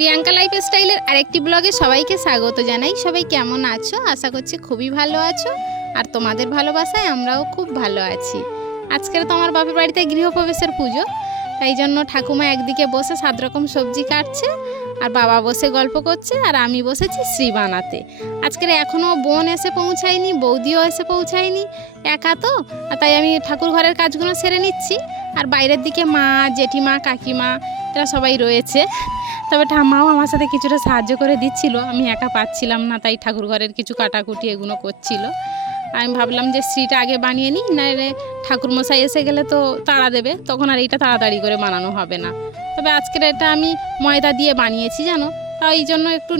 Priyanka life স্টাইলের আরেকটি ব্লগে সবাইকে স্বাগত জানাই। সবাই কেমন আছো? আশা করছি খুবই ভালো আছো। আর তোমাদের ভালোবাসায় আমরাও খুব ভালো আছি। আজকের তো আমার বাপের বাড়িতে গৃহপ্রবেশের পুজো, তাই জন্য ঠাকুমা একদিকে বসে সাত রকম সবজি কাটছে, আর বাবা বসে গল্প করছে, আর আমি বসেছি শ্রী বানাতে। আজকের এখনও বোন এসে পৌঁছায়নি, বৌদিও এসে পৌঁছায়নি, একা তো তাই আমি ঠাকুর ঘরের কাজগুলো সেরে নিচ্ছি। আর বাইরের দিকে মা, জেঠিমা, কাকিমা এরা সবাই রয়েছে। তবে ঠাম্মাও আমার সাথে কিছুটা সাহায্য করে দিচ্ছিল, আমি একা পাচ্ছিলাম না, তাই ঠাকুর ঘরের কিছু কাটাকুটি এগুলো করছিল। আমি ভাবলাম যে শ্রীটা আগে বানিয়ে নিই, নাহলে ঠাকুর মশাই এসে গেলে তো তাড়া দেবে, তখন আর এইটা তাড়াতাড়ি করে বানানো হবে না। তবে আজকের এটা আমি ময়দা দিয়ে বানিয়েছি, জানো? তাই এই জন্য একটু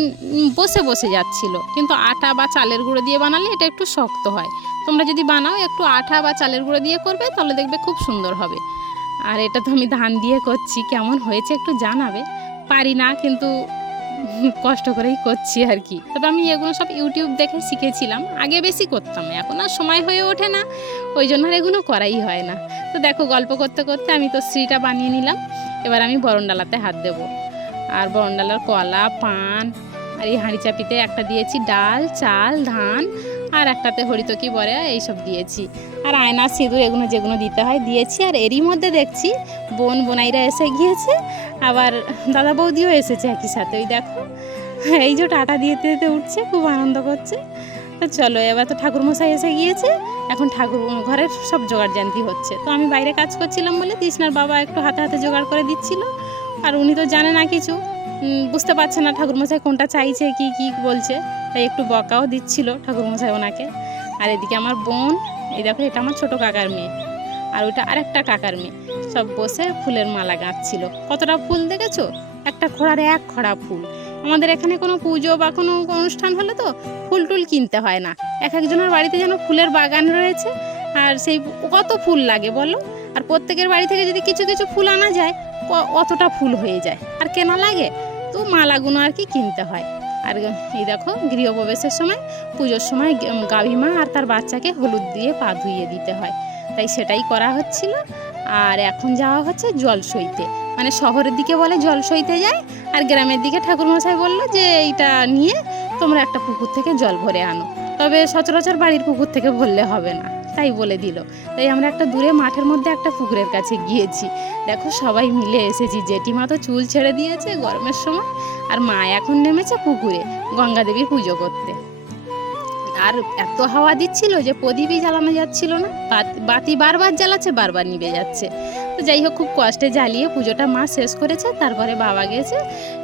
বসে বসে যাচ্ছিল। কিন্তু আটা বা চালের গুঁড়ো দিয়ে বানালে এটা একটু শক্ত হয়। তোমরা যদি বানাও, একটু আটা বা চালের গুঁড়ো দিয়ে করবে, তাহলে দেখবে খুব সুন্দর হবে। আর এটা তো আমি ধান দিয়ে করছি, কেমন হয়েছে একটু জানাবে। পারি না, কিন্তু কষ্ট করেই করছি আর কি। তবে আমি এগুলো সব ইউটিউব দেখে শিখেছিলাম। আগে বেশি করতাম, এখন আর সময় হয়ে ওঠে না। ওই জন্য আর এগুলো করাই হয় না। তো দেখো, গল্প করতে করতে আমি তো শ্রীটা বানিয়ে নিলাম। এবার আমি বরণডালাতে হাত দেবো। আর বরণডালার কলা, পান আর এই হাঁড়ি চাপিতে একটা দিয়েছি ডাল, চাল, ধান আর একটাতে হরিতকি বরে এইসব দিয়েছি। আর আয়না, সিঁদুর এগুলো যেগুলো দিতে হয় দিয়েছি। আর এরই মধ্যে দেখছি বোন, বোনাইরা এসে গিয়েছে। আবার দাদা বৌদিও এসেছে একই সাথে, ওই দেখো। এই যে টাটা দিতে দিতে উঠছে, খুব আনন্দ করছে। তো চলো, এবার তো ঠাকুরমশাই এসে গিয়েছে। এখন ঠাকুর ঘরের সব জোগাড় জানতি হচ্ছে। তো আমি বাইরে কাজ করছিলাম বলে তৃষ্ণার বাবা একটু হাতে হাতে জোগাড় করে দিচ্ছিল। আর উনি তো জানে না কিছু। বুঝতে পারছে না ঠাকুরমশাই কোনটা চাইছে, কি কি বলছে। তাই একটু বকাও দিচ্ছিল ঠাকুরমশাই ওনাকে। আর এদিকে আমার বোন, এই দেখো, এটা আমার ছোট কাকার মেয়ে। আর ওইটা আরেকটা কাকার মেয়ে। সব বসে ফুলের মালা গাঁথছিল। কতটা ফুল দেখেছ? একটা খোড়ার এক খোড়া ফুল। আমাদের এখানে কোনো পুজো বা কোনো অনুষ্ঠান হলে তো ফুল টুল কিনতে হয় না। এক একজনের বাড়িতে যেন ফুলের বাগান রয়েছে। আর সেই কত ফুল লাগে বলো? আর প্রত্যেকের বাড়ি থেকে যদি কিছু কিছু ফুল আনা যায় অতটা ফুল হয়ে যায়। আর কেনা লাগে? তো মালাগুলো আর কি কিনতে হয়। আর এই দেখো, গৃহপ্রবেশের সময়, পুজোর সময় গাভীমা আর তার বাচ্চাকে হলুদ দিয়ে পা ধুইয়ে দিতে হয়। তাই সেটাই করা হচ্ছিল। আর এখন যাওয়া হচ্ছে জল সইতে মানে শহরের দিকে বলে জল সইতে যায়। আর গ্রামের দিকে ঠাকুরমশাই বলল যে, এইটা নিয়ে তোমরা একটা পুকুর থেকে জল ভরে আনো। তবে সচরাচর বাড়ির পুকুর থেকে ভরলে হবে না। তাই বলে দিল। তাই আমরা একটা দূরে মাঠের মধ্যে একটা পুকুরের কাছে গিয়েছি। দেখো সবাই মিলে এসেছি। জেঠিমা তো চুল ছেড়ে দিয়েছে গরমের সময়, আর মা এখন নেমেছে পুকুরে গঙ্গা দেবীর পুজো করতে। আর এত হাওয়া দিচ্ছিল যে প্রদীপই জ্বালানো যাচ্ছিল না। বাত- বারবার জ্বালাচ্ছে, বারবার নিভে যাচ্ছে। তো যাই হোক, খুব কষ্টে জ্বালিয়ে পুজোটা মা শেষ করেছে। তারপরে বাবা গেছে,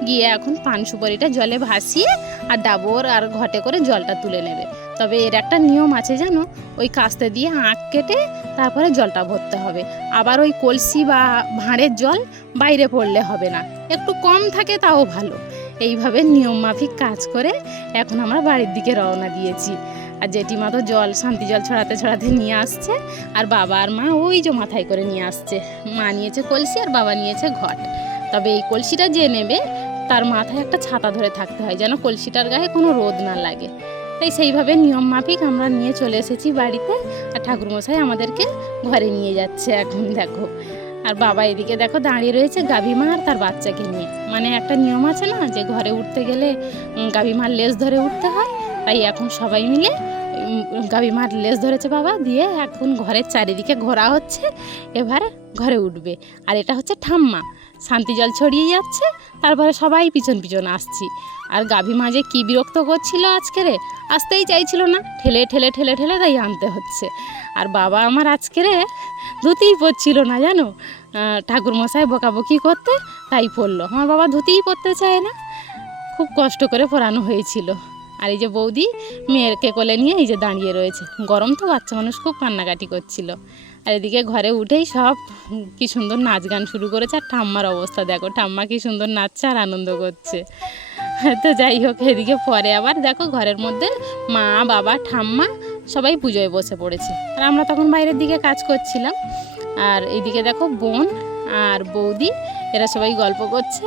গিয়ে এখন পান সুপারিটা জলে ভাসিয়ে আর ডাবর আর ঘটে করে জলটা তুলে নেবে। তবে এর একটা নিয়ম আছে জানো? ওই কাস্তে দিয়ে আঁক কেটে তারপরে জলটা ভরতে হবে। আবার ওই কলসি বা ভাঁড়ের জল বাইরে পড়লে হবে না। একটু কম থাকে তাও ভালো। এইভাবে নিয়ম মাফিক কাজ করে এখন আমরা বাড়ির দিকে রওনা দিয়েছি। আর জেঠিমা তো জল, শান্তি জল ছড়াতে ছড়াতে নিয়ে আসছে। আর বাবা আর মা ওই যে মাথায় করে নিয়ে আসছে। মা নিয়েছে কলসি আর বাবা নিয়েছে ঘট। তবে এই কলসিটা যে নেবে, তার মাথায় একটা ছাতা ধরে থাকতে হয় যেন কলসিটার গায়ে কোনো রোদ না লাগে। তাই সেইভাবে নিয়ম মাফিক আমরা নিয়ে চলে এসেছি বাড়িতে আর ঠাকুরমশাই আমাদেরকে ঘরে নিয়ে যাচ্ছে এখন দেখো। আর বাবা এদিকে দেখো দাঁড়িয়ে রয়েছে গাভীমা আর তার বাচ্চাকে নিয়ে। মানে একটা নিয়ম আছে না যে ঘরে উঠতে গেলে উম, গাভীমার লেজ ধরে উঠতে হয় তাই এখন সবাই মিলে উম, গাভীমার লেজ ধরেছে বাবা দিয়ে এখন ঘরের চারিদিকে ঘোরা হচ্ছে। এবারে ঘরে উঠবে। আর এটা হচ্ছে ঠাম্মা। শান্তি জল ছড়িয়ে যাচ্ছে তারপরে সবাই পিছন পিছন আসছি। আর গাভী মাঝে কি বিরক্ত করছিল আজকেরে আসতেই চাইছিল না। ঠেলে ঠেলে ঠেলে ঠেলে তাই আনতে হচ্ছে। আর বাবা আমার আজকেরে ধুতেই পড়ছিল না জানো? আহ, ঠাকুরমশাই বকাবকি করতে তাই পড়ল আমার বাবা ধুতেই পড়তে চায় না। খুব কষ্ট করে পড়ানো হয়েছিল। আর এই যে বৌদি মেয়েরকে কোলে নিয়ে এই যে দাঁড়িয়ে রয়েছে। গরম তো বাচ্চা মানুষ খুব কান্নাকাটি করছিল। আর এদিকে ঘরে উঠেই সব কি সুন্দর নাচ গান শুরু করেছে। আর ঠাম্মার অবস্থা, দেখো ঠাম্মা কি সুন্দর নাচছে আর আনন্দ করছে। তো যাই হোক, এদিকে পরে আবার দেখো ঘরের মধ্যে মা, বাবা, ঠাম্মা সবাই পুজোয় বসে পড়েছে। আর আমরা তখন বাইরের দিকে কাজ করছিলাম। আর এদিকে দেখো বোন আর বৌদি, এরা সবাই গল্প করছে।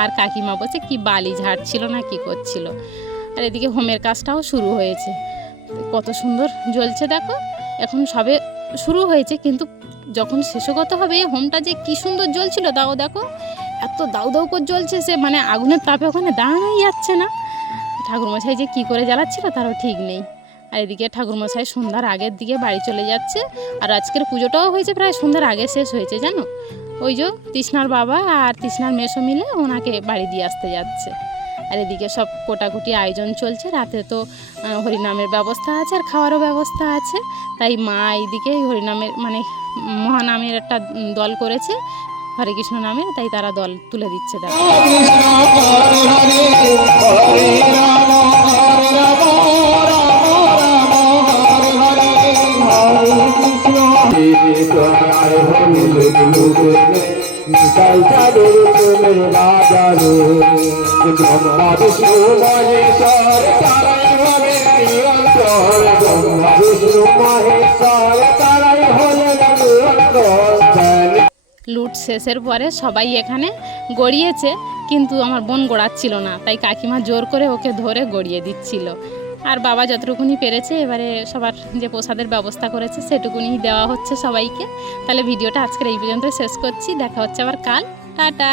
আর কাকিমা বসে কি বালি ঝাড়ছিল না, কি করছিল? আর এদিকে হোমের কাজটাও শুরু হয়েছে। কত সুন্দর জ্বলছে দেখো। এখন সবে শুরু হয়েছে, কিন্তু যখন শেষগত হবে, হোমটা যে কি সুন্দর জ্বলছিল তাও দেখো। এত দাউ দাউ করে জ্বলছে সে মানে আগুনের তাপে ওখানে দাঁড়ানোই যাচ্ছে না। ঠাকুরমশাই যে কী করে জ্বালাচ্ছিল, তারও ঠিক নেই। আর এদিকে ঠাকুরমশাই সন্ধ্যার আগের দিকে বাড়ি চলে যাচ্ছে, আর আজকের পুজোটাও হয়েছে, প্রায় সন্ধ্যার আগে শেষ হয়েছে, জানো? ওই যে তৃষ্ণার বাবা আর তৃষ্ণার মেসো মিলে ওনাকে বাড়ি দিয়ে আসতে যাচ্ছে। আর এদিকে সব কোটাকুটি আয়োজন চলছে। রাতে তো হরিনামের ব্যবস্থা আছে আর খাওয়ারও ব্যবস্থা আছে। তাই মা এইদিকে হরিনামের মানে মহানামের একটা দল করেছে, হরে কৃষ্ণ নামে, তাই তারা দল তুলে দিচ্ছে দেখো। লুট শেষের পরে সবাই এখানে গড়িয়েছে, কিন্তু আমার বোন গড়াচ্ছিল না, তাই কাকিমা জোর করে ওকে ধরে গড়িয়ে দিচ্ছিল। আর বাবা যতটুকুনি পেরেছে, এবারে সবার যে প্রসাদের ব্যবস্থা করেছে, সেটুকুনি দেওয়া হচ্ছে সবাইকে। তাহলে ভিডিওটা আজকের এই পর্যন্ত শেষ করছি। দেখা হচ্ছে আবার কাল। টাটা!